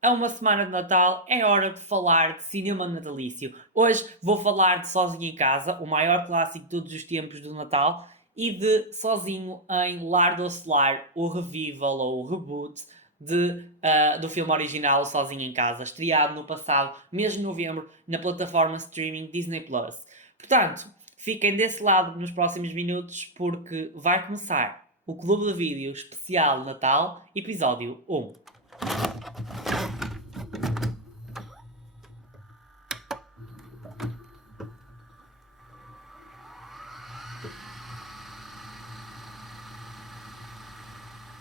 A uma semana de Natal é hora de falar de cinema natalício. Hoje vou falar de Sozinho em Casa, o maior clássico de todos os tempos do Natal, e de Sozinho em Lar do Lar, o revival ou o reboot do filme original Sozinho em Casa, estreado no passado mês de novembro na plataforma streaming Disney Plus. Portanto, fiquem desse lado nos próximos minutos porque vai começar o Clube de Vídeo Especial Natal, episódio 1.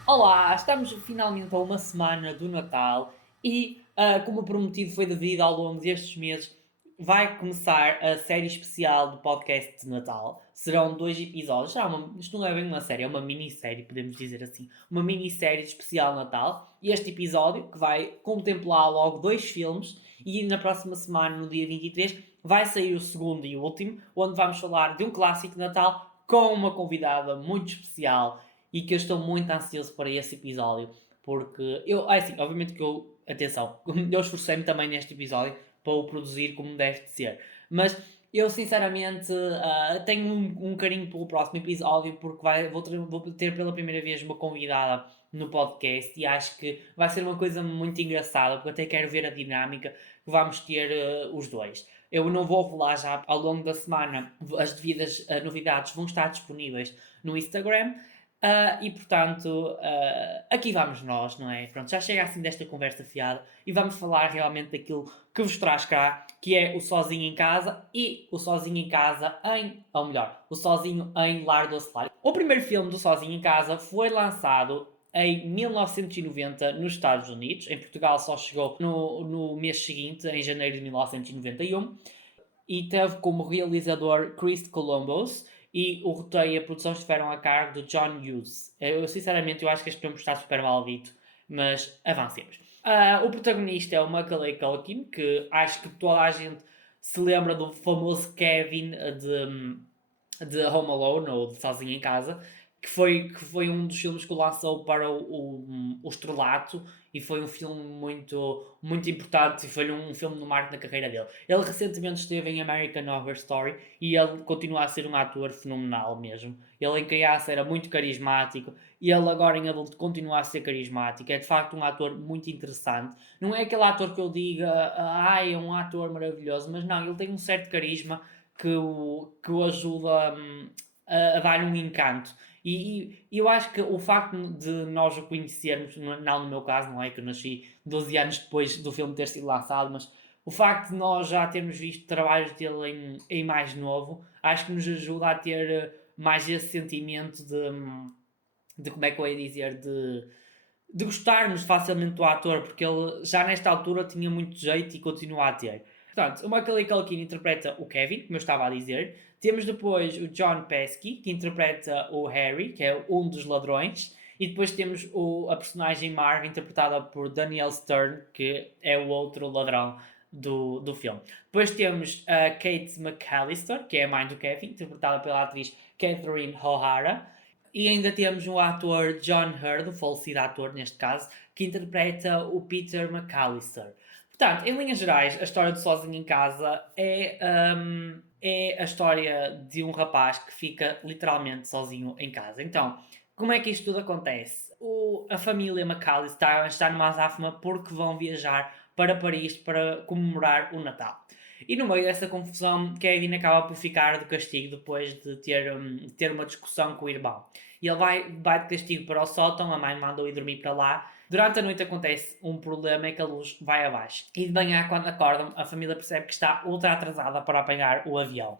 Olá, estamos finalmente a uma semana do Natal e, como prometido foi devido ao longo destes meses, vai começar a série especial do podcast de Natal. Serão 2 episódios, isto não é bem uma série, é uma minissérie, podemos dizer assim. Uma minissérie de especial Natal. E este episódio, que vai contemplar logo 2 filmes, e na próxima semana, no dia 23, vai sair o segundo e último, onde vamos falar de um clássico de Natal com uma convidada muito especial e que eu estou muito ansioso para esse episódio, porque assim, obviamente que atenção, eu esforcei-me também neste episódio para o produzir como deve de ser, mas eu sinceramente tenho um carinho pelo próximo episódio porque vou ter pela primeira vez uma convidada no podcast e acho que vai ser uma coisa muito engraçada porque até quero ver a dinâmica que vamos ter os dois. Eu não vou revelar já ao longo da semana, as devidas novidades vão estar disponíveis no Instagram. E portanto, aqui vamos nós, não é? Pronto, já chega assim desta conversa fiada e vamos falar realmente daquilo que vos traz cá, que é o Sozinho em Casa e o Sozinho em Casa ou melhor, o Sozinho em Lar do Lar. O primeiro filme do Sozinho em Casa foi lançado em 1990 nos Estados Unidos. Em Portugal só chegou no mês seguinte, em janeiro de 1991, e teve como realizador Chris Columbus e o roteiro e a produção estiveram a cargo de John Hughes. Eu sinceramente eu acho que este filme está super mal dito, mas avancemos. O protagonista é o Macaulay Culkin, que acho que toda a gente se lembra do famoso Kevin de Home Alone ou de Sozinho em Casa, que foi um dos filmes que o lançou para o estrelato e foi um filme muito, muito importante e foi um filme no marco da carreira dele. Ele recentemente esteve em American Horror Story e ele continua a ser um ator fenomenal mesmo. Ele em criança era muito carismático e ele agora em adulto continua a ser carismático. É de facto um ator muito interessante. Não é aquele ator que eu diga, é um ator maravilhoso, mas não, ele tem um certo carisma que o ajuda a dar um encanto. E eu acho que o facto de nós o conhecermos, não no meu caso, não é que eu nasci 12 anos depois do filme ter sido lançado, mas o facto de nós já termos visto trabalhos dele em mais novo, acho que nos ajuda a ter mais esse sentimento de como é que eu ia dizer, de gostarmos facilmente do ator, porque ele já nesta altura tinha muito jeito e continua a ter. Portanto, o Macaulay Culkin interpreta o Kevin, como eu estava a dizer. Temos depois o John Pesci, que interpreta o Harry, que é um dos ladrões. E depois temos a personagem Marv, interpretada por Daniel Stern, que é o outro ladrão do filme. Depois temos a Kate McAllister, que é a mãe do Kevin, interpretada pela atriz Catherine O'Hara. E ainda temos o ator John Hurd, o falecido ator neste caso, que interpreta o Peter McAllister. Portanto, em linhas gerais, a história do Sozinho em Casa é a história de um rapaz que fica literalmente sozinho em casa. Então, como é que isto tudo acontece? A família McAllister está numa azáfama porque vão viajar para Paris para comemorar o Natal. E no meio dessa confusão, Kevin acaba por ficar de castigo depois de ter uma discussão com o irmão. E ele vai de castigo para o sótão, a mãe manda-o ir dormir para lá. Durante a noite acontece um problema, é que a luz vai abaixo. E de manhã, quando acordam, a família percebe que está ultra atrasada para apanhar o avião.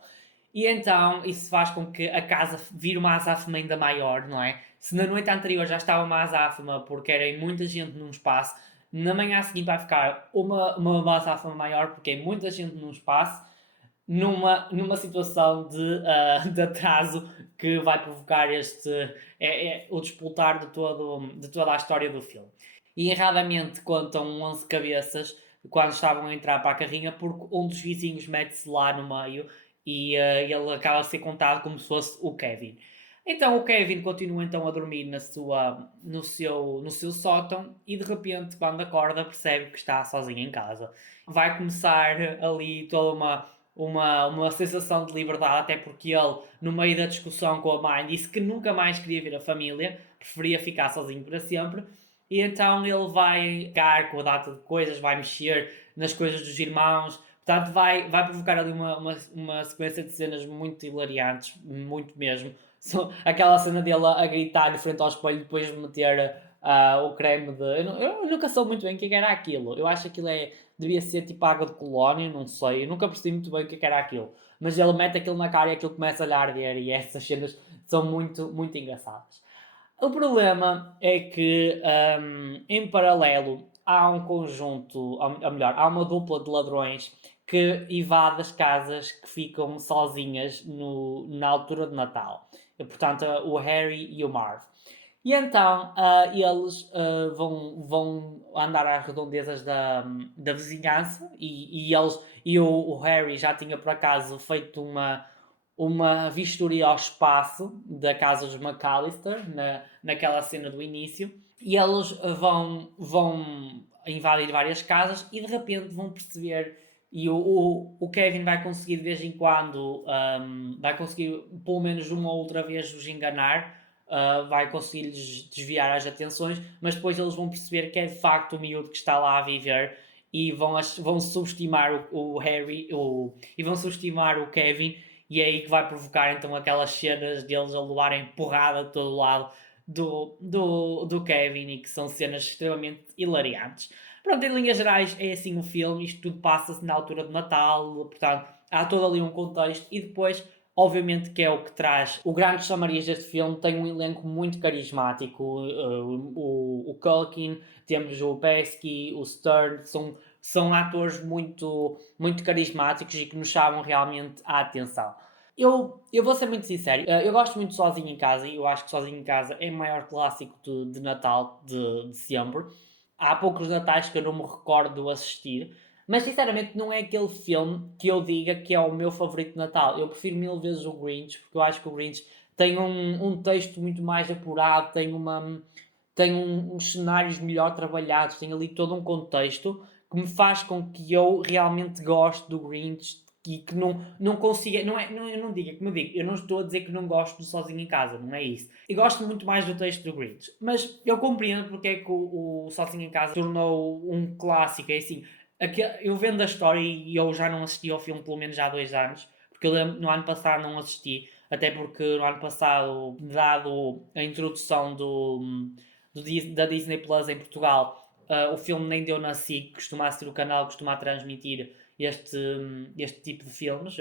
E então isso faz com que a casa vire uma azáfama ainda maior, não é? Se na noite anterior já estava uma azáfama porque era muita gente num espaço, na manhã seguinte vai ficar uma azáfama maior porque é muita gente num espaço, numa situação de atraso que vai provocar o despoltar de toda a história do filme. E erradamente contam 11 cabeças quando estavam a entrar para a carrinha porque um dos vizinhos mete-se lá no meio e ele acaba a ser contado como se fosse o Kevin. Então o Kevin continua então a dormir no seu sótão e de repente quando acorda percebe que está sozinho em casa. Vai começar ali toda uma sensação de liberdade, até porque ele, no meio da discussão com a mãe, disse que nunca mais queria ver a família, preferia ficar sozinho para sempre. E então ele vai ficar com a data de coisas, vai mexer nas coisas dos irmãos, portanto vai provocar ali uma sequência de cenas muito hilariantes, muito mesmo. Aquela cena dele a gritar em frente ao espelho depois de meter o creme de. Eu nunca soube muito bem o que era aquilo. Eu acho que aquilo devia ser tipo água de colónia, não sei. Eu nunca percebi muito bem o que era aquilo. Mas ele mete aquilo na cara e aquilo começa a lhe arder e essas cenas são muito, muito engraçadas. O problema é que, em paralelo, há um conjunto, ou melhor, há uma dupla de ladrões que invade as casas que ficam sozinhas na altura de Natal. E, portanto, o Harry e o Marv. E então eles vão andar às redondezas da vizinhança e o Harry já tinha por acaso feito uma vistoria ao espaço da casa dos McAllister, naquela cena do início, e eles vão invadir várias casas e de repente vão perceber, e o Kevin vai conseguir de vez em quando, vai conseguir pelo menos uma ou outra vez os enganar, vai conseguir desviar as atenções, mas depois eles vão perceber que é de facto o miúdo que está lá a viver e vão subestimar o Harry e vão subestimar o Kevin, e é aí que vai provocar então aquelas cenas deles a levarem porrada de todo lado do Kevin, e que são cenas extremamente hilariantes. Pronto, em linhas gerais é assim o filme, isto tudo passa-se na altura de Natal, portanto há todo ali um contexto e depois, obviamente, que é o que traz o grande chamariz deste filme, tem um elenco muito carismático, o Culkin, temos o Pesky, o Stern, são atores muito, muito carismáticos e que nos chamam realmente a atenção. Eu vou ser muito sincero, eu gosto muito de Sozinho em Casa e eu acho que Sozinho em Casa é o maior clássico de Natal de sempre. Há poucos natais que eu não me recordo de assistir, mas sinceramente não é aquele filme que eu diga que é o meu favorito de Natal. Eu prefiro mil vezes o Grinch, porque eu acho que o Grinch tem um texto muito mais apurado, tem uns cenários melhor trabalhados, tem ali todo um contexto que me faz com que eu realmente goste do Grinch e que não consiga, eu não diga, como eu digo, eu não estou a dizer que não gosto de Sozinho em Casa, não é isso. Eu gosto muito mais do texto do Grinch, mas eu compreendo porque é que o Sozinho em Casa tornou um clássico, é assim, eu vendo a história e eu já não assisti ao filme pelo menos já há 2 anos, porque eu lembro, no ano passado não assisti, até porque no ano passado, dado a introdução da Disney Plus em Portugal, o filme nem deu na SIC, costuma ser o canal que costuma transmitir este tipo de filmes,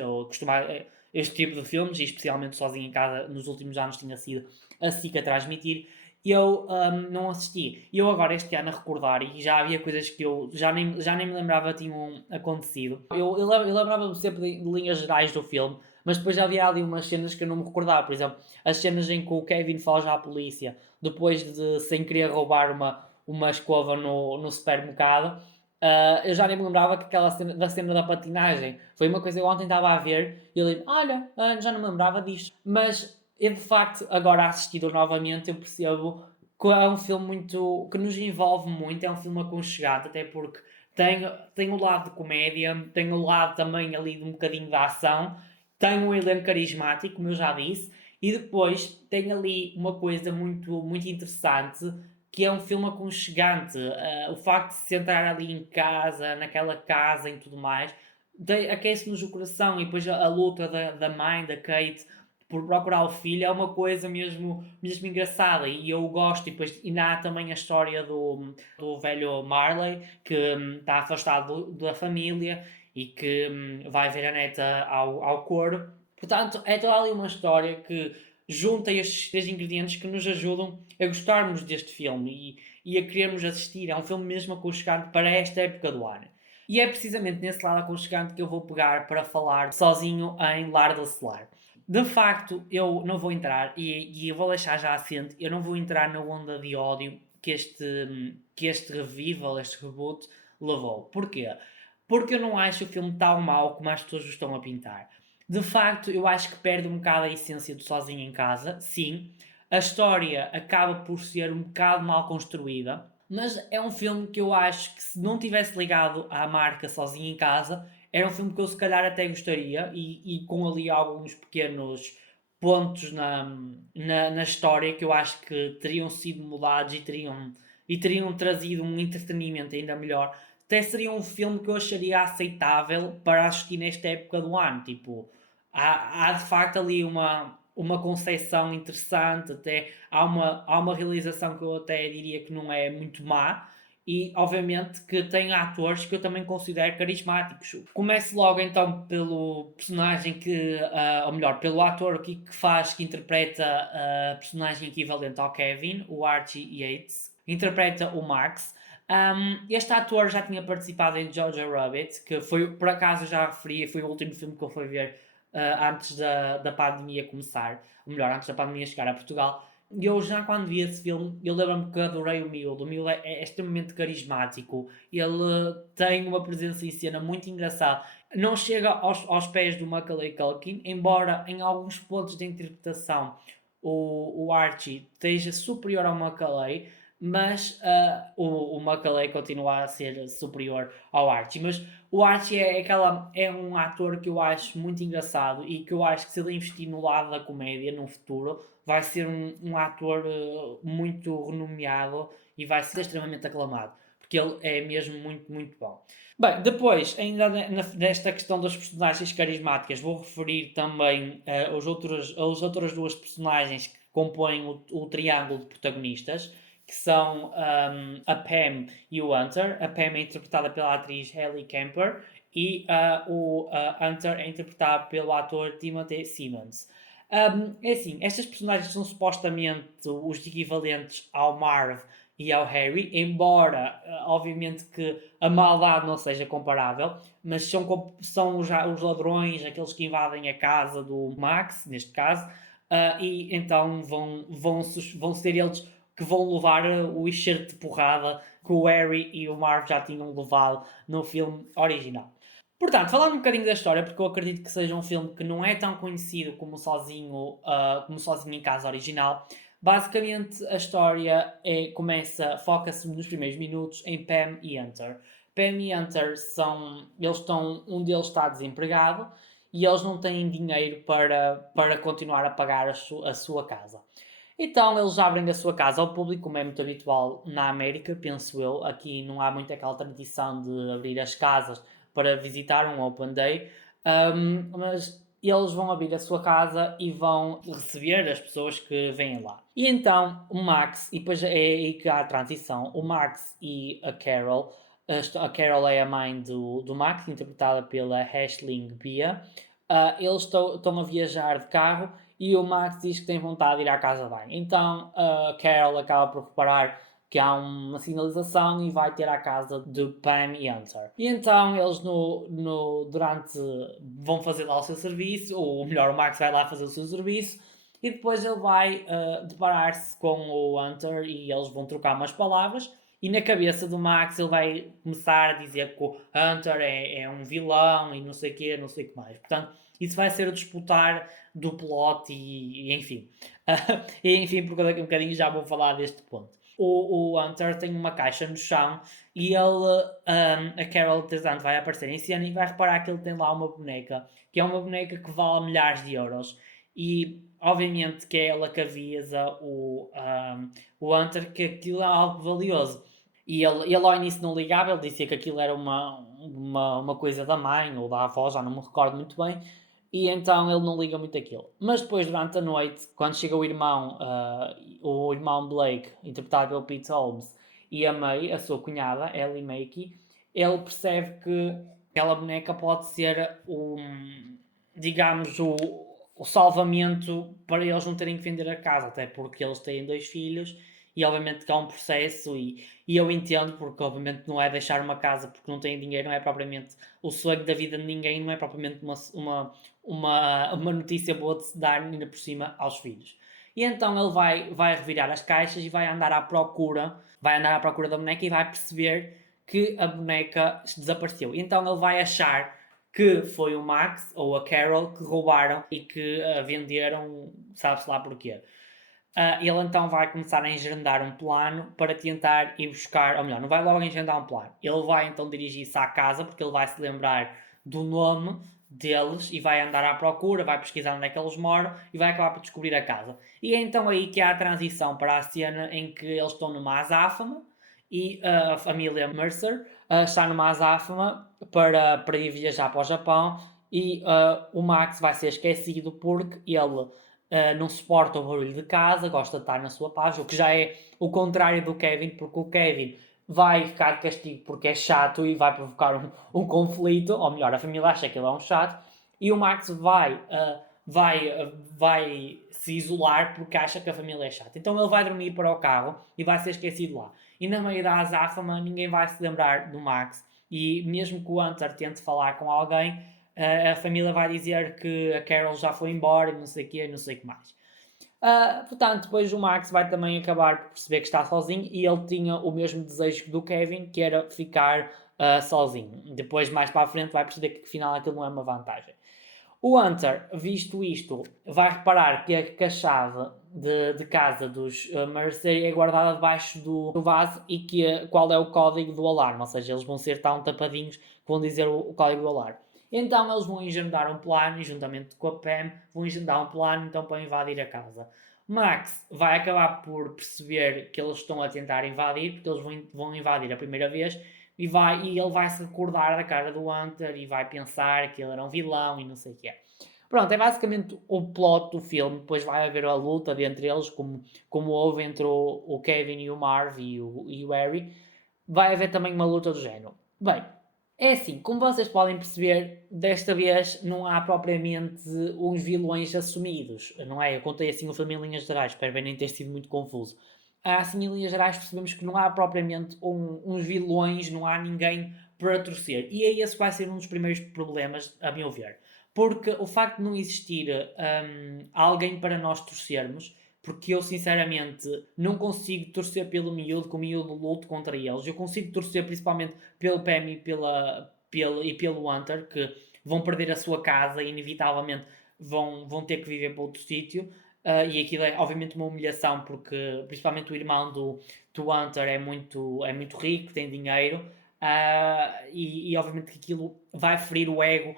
este tipo de filmes, e especialmente Sozinho em Casa, nos últimos anos tinha sido a SIC a transmitir, e eu não assisti. E eu agora este ano a recordar, e já havia coisas que eu já nem me lembrava tinham acontecido. Eu lembrava-me sempre de linhas gerais do filme, mas depois já havia ali umas cenas que eu não me recordava. Por exemplo, as cenas em que o Kevin foge à polícia depois de, sem querer, roubar uma escova no supermercado. Eu já nem me lembrava que da cena da patinagem foi uma coisa que eu ontem estava a ver e eu disse, olha, já não me lembrava disto. Mas eu de facto, agora assistido novamente, eu percebo que é um filme muito que nos envolve muito, é um filme aconchegante, até porque tem o lado de comédia, tem o lado também ali de um bocadinho de ação, tem um elenco carismático, como eu já disse, e depois tem ali uma coisa muito, muito interessante, que é um filme aconchegante. O facto de se sentar ali em casa, naquela casa e tudo mais, aquece-nos o coração. E depois a luta da mãe, da Kate, por procurar o filho, é uma coisa mesmo engraçada. E eu gosto. E depois ainda há também a história do velho Marley, que está afastado da família e que vai ver a neta ao coro. Portanto, é toda ali uma história que junta estes 3 ingredientes que nos ajudam a gostarmos deste filme e a querermos assistir. É um filme mesmo aconchegante para esta época do ano. E é precisamente nesse lado aconchegante que eu vou pegar para falar sozinho em Lar da Celar. De facto, eu não vou entrar, e eu vou deixar já assente, eu não vou entrar na onda de ódio que este revival, este reboot, levou. Porquê? Porque eu não acho o filme tão mau como as pessoas o estão a pintar. De facto, eu acho que perde um bocado a essência do Sozinho em Casa, sim. A história acaba por ser um bocado mal construída, mas é um filme que eu acho que se não tivesse ligado à marca Sozinho em Casa, era um filme que eu se calhar até gostaria e com ali alguns pequenos pontos na história que eu acho que teriam sido mudados e teriam trazido um entretenimento ainda melhor. Até seria um filme que eu acharia aceitável para assistir nesta época do ano. Tipo, há de facto ali uma concepção interessante, até há uma realização que eu até diria que não é muito má, e obviamente que tem atores que eu também considero carismáticos. Começo logo então pelo personagem ou melhor, pelo ator que interpreta a personagem equivalente ao Kevin, o Archie Yates, interpreta o Max. Este ator já tinha participado em Jojo Rabbit, que foi, por acaso já referi, foi o último filme que eu fui ver antes da pandemia começar, ou melhor, antes da pandemia chegar a Portugal. E eu já quando vi esse filme, eu lembro-me que adorei o miúdo. O miúdo é extremamente carismático, ele tem uma presença em cena muito engraçada. Não chega aos pés do Macaulay Culkin, embora em alguns pontos de interpretação o Archie esteja superior ao Macaulay, mas o Macaulay continua a ser superior ao Archie. Mas o Archie é um ator que eu acho muito engraçado e que eu acho que se ele investir no lado da comédia no futuro, vai ser um ator muito renomeado e vai ser extremamente aclamado, porque ele é mesmo muito, muito bom. Bem, depois, ainda nesta questão das personagens carismáticas, vou referir também as outras duas personagens que compõem o triângulo de protagonistas, que são a Pam e o Hunter. A Pam é interpretada pela atriz Hailey Kemper e o Hunter é interpretado pelo ator Timothy Simons. É assim, estas personagens são supostamente os equivalentes ao Marv e ao Harry, embora obviamente que a maldade não seja comparável, mas são os ladrões, aqueles que invadem a casa do Max, neste caso, e então vão ser eles que vão levar o enxerto de porrada que o Harry e o Marv já tinham levado no filme original. Portanto, falando um bocadinho da história, porque eu acredito que seja um filme que não é tão conhecido como Sozinho em Casa original. Basicamente, a história foca-se nos primeiros minutos em Pam e Hunter. Pam e Hunter um deles está desempregado e eles não têm dinheiro para continuar a pagar a sua casa. Então eles abrem a sua casa ao público, como é muito habitual na América, penso eu. Aqui não há muito aquela tradição de abrir as casas para visitar um Open Day, mas eles vão abrir a sua casa e vão receber as pessoas que vêm lá. E então o Max, e depois é aí que há a transição, o Max e a Carol, a Carol é a mãe do Max, interpretada pela Aisling Bea. Eles estão a viajar de carro e o Max diz que tem vontade de ir à casa de banho. Então a Carol acaba por reparar que há uma sinalização e vai ter à casa de Pam e Hunter. E então eles durante vão fazer lá o seu serviço, ou melhor, o Max vai lá fazer o seu serviço e depois ele vai deparar-se com o Hunter e eles vão trocar umas palavras. E na cabeça do Max ele vai começar a dizer que o Hunter é um vilão e não sei o que, não sei o que mais. Portanto, isso vai ser o disputar do plot e enfim. E enfim, porque daqui a um bocadinho já vou falar deste ponto. O Hunter tem uma caixa no chão e a Carol, entretanto, vai aparecer em cena e vai reparar que ele tem lá uma boneca, que é uma boneca que vale milhares de euros. E obviamente que é ela que avisa o Hunter que aquilo é algo valioso. E ele ao início não ligava, ele dizia que aquilo era uma coisa da mãe ou da avó, já não me recordo muito bem, e então ele não liga muito aquilo. Mas depois, durante a noite, quando chega o irmão Blake, interpretado pelo Pete Holmes, e a May, a sua cunhada, Ellie Makey, ele percebe que aquela boneca pode ser digamos, o salvamento para eles não terem que vender a casa, até porque eles têm 2 filhos e obviamente que há um processo e eu entendo, porque obviamente não é deixar uma casa porque não têm dinheiro, não é propriamente o sonho da vida de ninguém, não é propriamente uma notícia boa de se dar ainda por cima aos filhos. E então ele vai revirar as caixas e vai andar à procura da boneca e vai perceber que a boneca desapareceu. E então ele vai achar que foi o Max ou a Carol que roubaram e que a venderam, sabe-se lá porquê. Ele então vai começar a engendar um plano para tentar ir buscar, ou melhor, não vai logo engendar um plano. Ele vai então dirigir-se à casa, porque ele vai se lembrar do nome deles e vai andar à procura, vai pesquisar onde é que eles moram e vai acabar por descobrir a casa. E é então aí que há a transição para a cena em que eles estão numa azáfama e a família Mercer está numa azáfama para ir viajar para o Japão e o Max vai ser esquecido porque ele não suporta o barulho de casa, gosta de estar na sua paz, o que já é o contrário do Kevin, porque o Kevin vai ficar de castigo porque é chato e vai provocar um conflito, ou melhor, a família acha que ele é um chato, e o Max vai se isolar porque acha que a família é chata. Então ele vai dormir para o carro e vai ser esquecido lá. E na meio da azáfama ninguém vai se lembrar do Max, e mesmo que o Hunter tente falar com alguém, a família vai dizer que a Carol já foi embora e não sei o quê, não sei o que mais. Portanto, depois o Max vai também acabar por perceber que está sozinho e ele tinha o mesmo desejo do Kevin, que era ficar sozinho. Depois, mais para a frente, vai perceber que afinal aquilo não é uma vantagem. O Hunter, visto isto, vai reparar que a chave de casa dos Mercer é guardada debaixo do vaso e que qual é o código do alarme, ou seja, eles vão ser tão tapadinhos que vão dizer o código do alarme. Então eles vão engendar um plano, e juntamente com a Pam, vão engendar um plano então, para invadir a casa. Max vai acabar por perceber que eles estão a tentar invadir, porque eles vão invadir a primeira vez, e ele vai se recordar da cara do Hunter e vai pensar que ele era um vilão e não sei o que é. Pronto, é basicamente o plot do filme. Depois vai haver a luta entre eles, como houve entre o Kevin e o Marv e o Harry. Vai haver também uma luta do género. Bem, é assim, como vocês podem perceber, desta vez não há propriamente uns vilões assumidos, não é? Eu contei assim o filme em linhas gerais, espero bem nem ter sido muito confuso. Assim, em linhas gerais, percebemos que não há propriamente uns vilões, não há ninguém para torcer. E é esse que vai ser um dos primeiros problemas, a meu ver. Porque o facto de não existir alguém para nós torcermos, porque eu sinceramente não consigo torcer pelo miúdo, que o miúdo luto contra eles. Eu consigo torcer principalmente pelo Pam e pelo Hunter, que vão perder a sua casa e inevitavelmente vão ter que viver para outro sítio. E aquilo é obviamente uma humilhação, porque principalmente o irmão do Hunter é muito rico, tem dinheiro, e obviamente que aquilo vai ferir o ego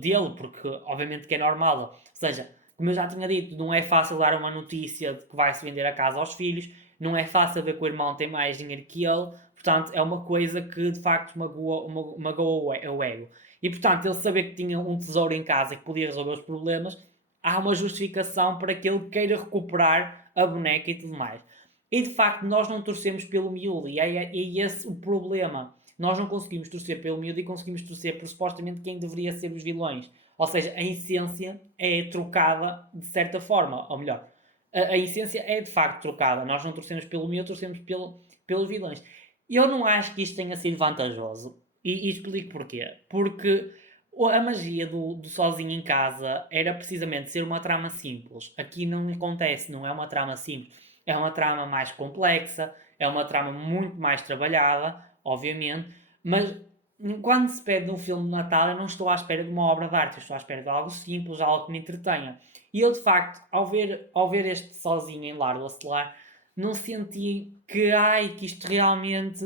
dele, porque obviamente que é normal. Ou seja, como eu já tinha dito, não é fácil dar uma notícia de que vai-se vender a casa aos filhos, não é fácil ver que o irmão tem mais dinheiro que ele, portanto é uma coisa que de facto magoa o ego. E portanto, ele saber que tinha um tesouro em casa e que podia resolver os problemas, há uma justificação para que ele queira recuperar a boneca e tudo mais. E de facto, nós não torcemos pelo miúdo, e é esse o problema. Nós não conseguimos torcer pelo miúdo e conseguimos torcer por supostamente quem deveria ser os vilões. Ou seja, a essência é trocada de certa forma. Ou melhor, a essência é de facto trocada. Nós não torcemos pelo miúdo, torcemos pelos vilões. Eu não acho que isto tenha sido vantajoso. E explico porquê. Porque a magia do sozinho em casa era precisamente ser uma trama simples. Aqui não acontece, não é uma trama simples. É uma trama mais complexa, é uma trama muito mais trabalhada, obviamente, mas quando se pede um filme de Natal, eu não estou à espera de uma obra de arte, eu estou à espera de algo simples, algo que me entretenha. E eu, de facto, ao ver este sozinho em Lar do Acelar, não senti que isto realmente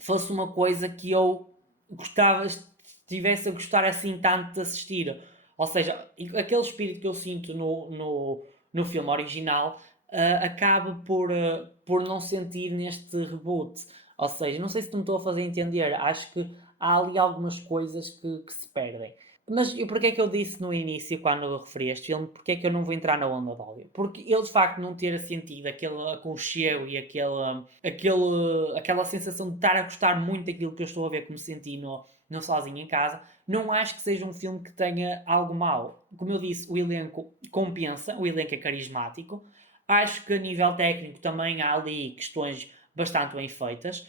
fosse uma coisa que eu gostava, estivesse a gostar assim tanto de assistir. Ou seja, aquele espírito que eu sinto no filme original acaba por não sentir neste reboot. Ou seja, não sei se me estou a fazer entender, acho que há ali algumas coisas que se perdem. Mas porquê é que eu disse no início, quando eu referi a este filme, porque é que eu não vou entrar na onda de ódio? Porque ele de facto não ter sentido aquele aconchego e aquela sensação de estar a gostar muito daquilo que eu estou a ver, como senti no Sozinho em Casa, não acho que seja um filme que tenha algo mau. Como eu disse, o elenco compensa, o elenco é carismático. Acho que a nível técnico também há ali questões bastante bem feitas.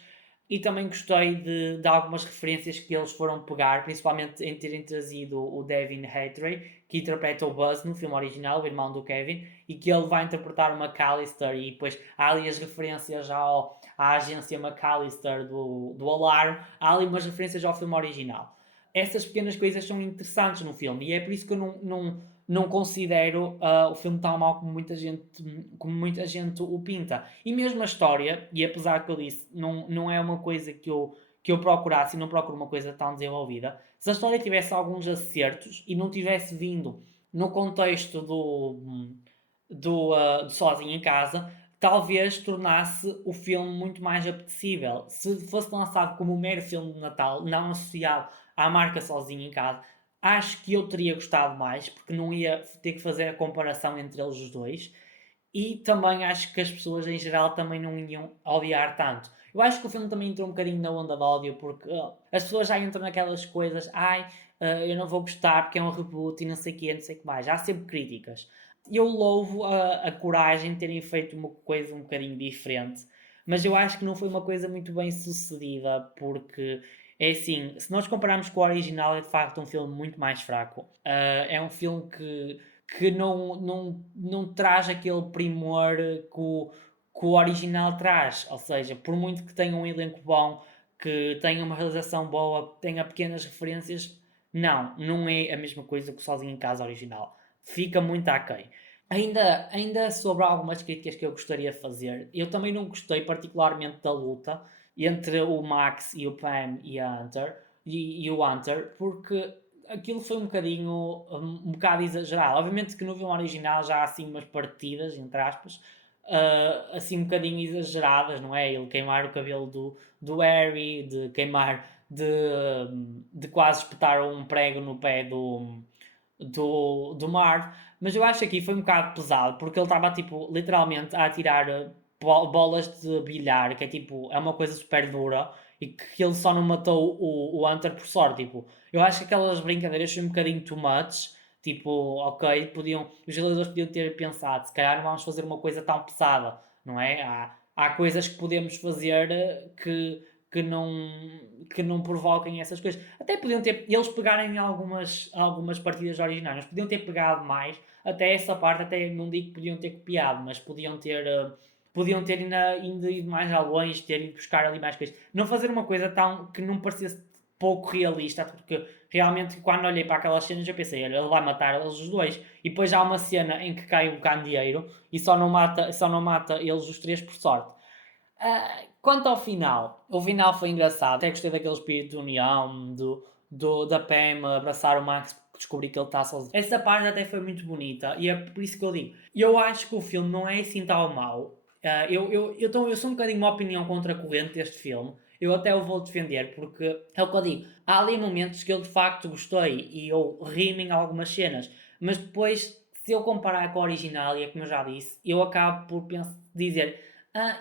E também gostei de algumas referências que eles foram pegar, principalmente em terem trazido o Devin Hatray, que interpreta o Buzz no filme original, o irmão do Kevin, e que ele vai interpretar o McAllister, e depois há ali as referências à agência McAllister do Alarme, há ali umas referências ao filme original. essas pequenas coisas são interessantes no filme e é por isso que eu não considero o filme tão mau como muita gente o pinta. E mesmo a história, e apesar que eu disse, não é uma coisa que eu procurasse e não procuro uma coisa tão desenvolvida, se a história tivesse alguns acertos e não tivesse vindo no contexto do Sozinho em Casa, talvez tornasse o filme muito mais apetecível. Se fosse lançado como um mero filme de Natal, não associado à marca Sozinho em Casa, acho que eu teria gostado mais, porque não ia ter que fazer a comparação entre eles os dois. E também acho que as pessoas em geral também não iam odiar tanto. Eu acho que o filme também entrou um bocadinho na onda de ódio, porque as pessoas já entram naquelas coisas, eu não vou gostar porque é um reboot e não sei o quê, não sei o que mais. Há sempre críticas. Eu louvo a coragem de terem feito uma coisa um bocadinho diferente, mas eu acho que não foi uma coisa muito bem sucedida, porque é assim, se nós compararmos com o original, é de facto um filme muito mais fraco. É um filme que não traz aquele primor que o original traz. Ou seja, por muito que tenha um elenco bom, que tenha uma realização boa, tenha pequenas referências, não é a mesma coisa que o Sozinho em Casa original. Fica muito aquém. Ainda sobre algumas críticas que eu gostaria de fazer, eu também não gostei particularmente da luta entre o Max e o Pam e a Hunter e o Hunter, porque aquilo foi um bocado exagerado. Obviamente que no filme original já há assim umas partidas, entre aspas, assim um bocadinho exageradas, não é? Ele queimar o cabelo do Harry, de queimar, de quase espetar um prego no pé do Marv, mas eu acho que aqui foi um bocado pesado, porque ele estava tipo literalmente a atirar bolas de bilhar, que é tipo, é uma coisa super dura, e que ele só não matou o Hunter por sorte, tipo, eu acho que aquelas brincadeiras são um bocadinho too much, tipo, ok, os realizadores podiam ter pensado, se calhar não vamos fazer uma coisa tão pesada, não é? Há coisas que podemos fazer que não, que não provoquem essas coisas. Até podiam ter, eles pegarem algumas partidas originais, mas podiam ter pegado mais, até essa parte, até não digo que podiam ter copiado, mas podiam ter ainda ido mais ao longe, ter ido buscar ali mais coisas. Não fazer uma coisa tão que não parecesse pouco realista, porque realmente quando olhei para aquelas cenas eu pensei, olha, ele vai matar eles os dois, e depois há uma cena em que cai um candeeiro e só não mata eles os três por sorte. Quanto ao final, o final foi engraçado. Até gostei daquele espírito de união, da Pam abraçar o Max porque descobri que ele está sozinho. Essa parte até foi muito bonita e é por isso que eu digo. Eu acho que o filme não é assim tão mau. Eu sou um bocadinho uma opinião contra a corrente deste filme. Eu até o vou defender porque é o que eu digo. Há ali momentos que eu de facto gostei e eu rimo em algumas cenas, mas depois, se eu comparar com o original, e é como eu já disse, eu acabo por dizer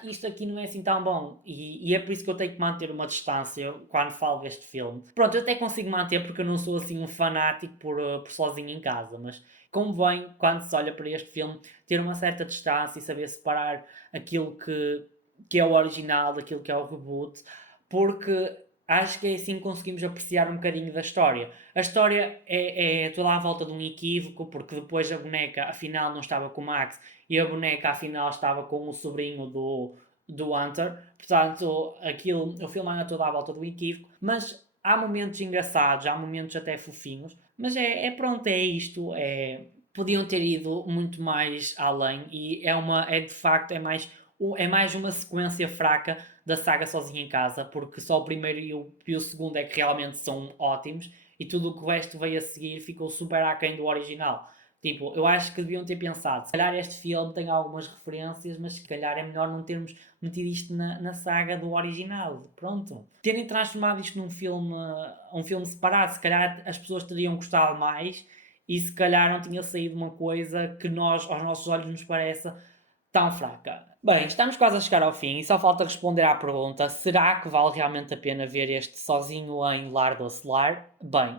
isto aqui não é assim tão bom. E é por isso que eu tenho que manter uma distância quando falo deste filme. Pronto, eu até consigo manter porque eu não sou assim um fanático por Sozinho em Casa, mas convém, quando se olha para este filme, ter uma certa distância e saber separar aquilo que é o original daquilo que é o reboot, porque acho que é assim que conseguimos apreciar um bocadinho da história. A história é toda à volta de um equívoco, porque depois a boneca afinal não estava com o Max e a boneca afinal estava com o sobrinho do Hunter. Portanto, o filme anda todo à volta do equívoco, mas há momentos engraçados, há momentos até fofinhos, mas pronto, é isto, podiam ter ido muito mais além e de facto é mais uma sequência fraca da saga Sozinho em Casa, porque só o primeiro e o segundo é que realmente são ótimos e tudo o que o resto veio a seguir ficou super aquém do original. Tipo, eu acho que deviam ter pensado, se calhar este filme tem algumas referências, mas se calhar é melhor não termos metido isto na saga do original. Pronto. Terem transformado isto num filme, um filme separado, se calhar as pessoas teriam gostado mais e se calhar não tinha saído uma coisa que aos nossos olhos, nos parece tão fraca. Bem, estamos quase a chegar ao fim e só falta responder à pergunta: será que vale realmente a pena ver este sozinho em Lar do Celular? Bem,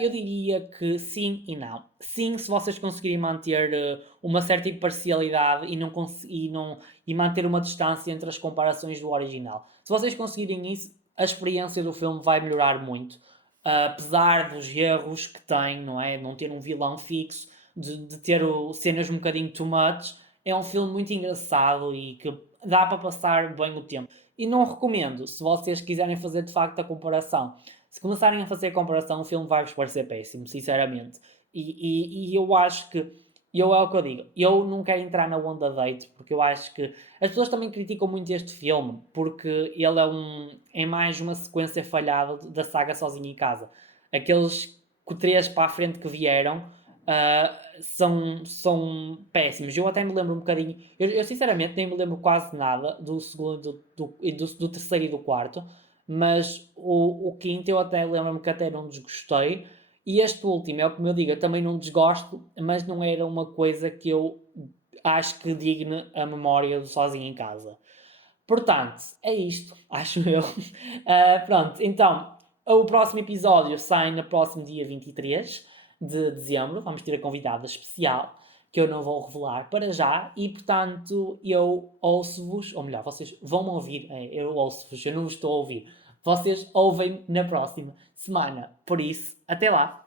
eu diria que sim e não. Sim, se vocês conseguirem manter uma certa imparcialidade e manter uma distância entre as comparações do original. Se vocês conseguirem isso, a experiência do filme vai melhorar muito. Apesar dos erros que tem, não é? Não ter um vilão fixo, de ter cenas um bocadinho too much, é um filme muito engraçado e que dá para passar bem o tempo. E não recomendo, se vocês quiserem fazer de facto a comparação, Se começarem a fazer a comparação, o filme vai-vos parecer péssimo, sinceramente. E eu acho que, é o que eu digo, eu não quero entrar na onda date, porque eu acho que as pessoas também criticam muito este filme, porque ele é mais uma sequência falhada da saga Sozinho em Casa. Aqueles três para a frente que vieram são péssimos. Eu até me lembro um bocadinho, eu sinceramente nem me lembro quase nada do segundo, do terceiro e do quarto, mas o quinto eu até lembro-me que até não desgostei. E este último, é o que eu digo, eu também não desgosto, mas não era uma coisa que eu acho que digne a memória do Sozinho em Casa. Portanto, é isto, acho eu. Pronto, então, o próximo episódio sai no próximo dia 23 de dezembro. Vamos ter a convidada especial, que eu não vou revelar para já. E, portanto, eu ouço-vos, ou melhor, vocês vão-me ouvir. Eu ouço-vos, eu não vos estou a ouvir. Vocês ouvem-me na próxima semana. Por isso, até lá!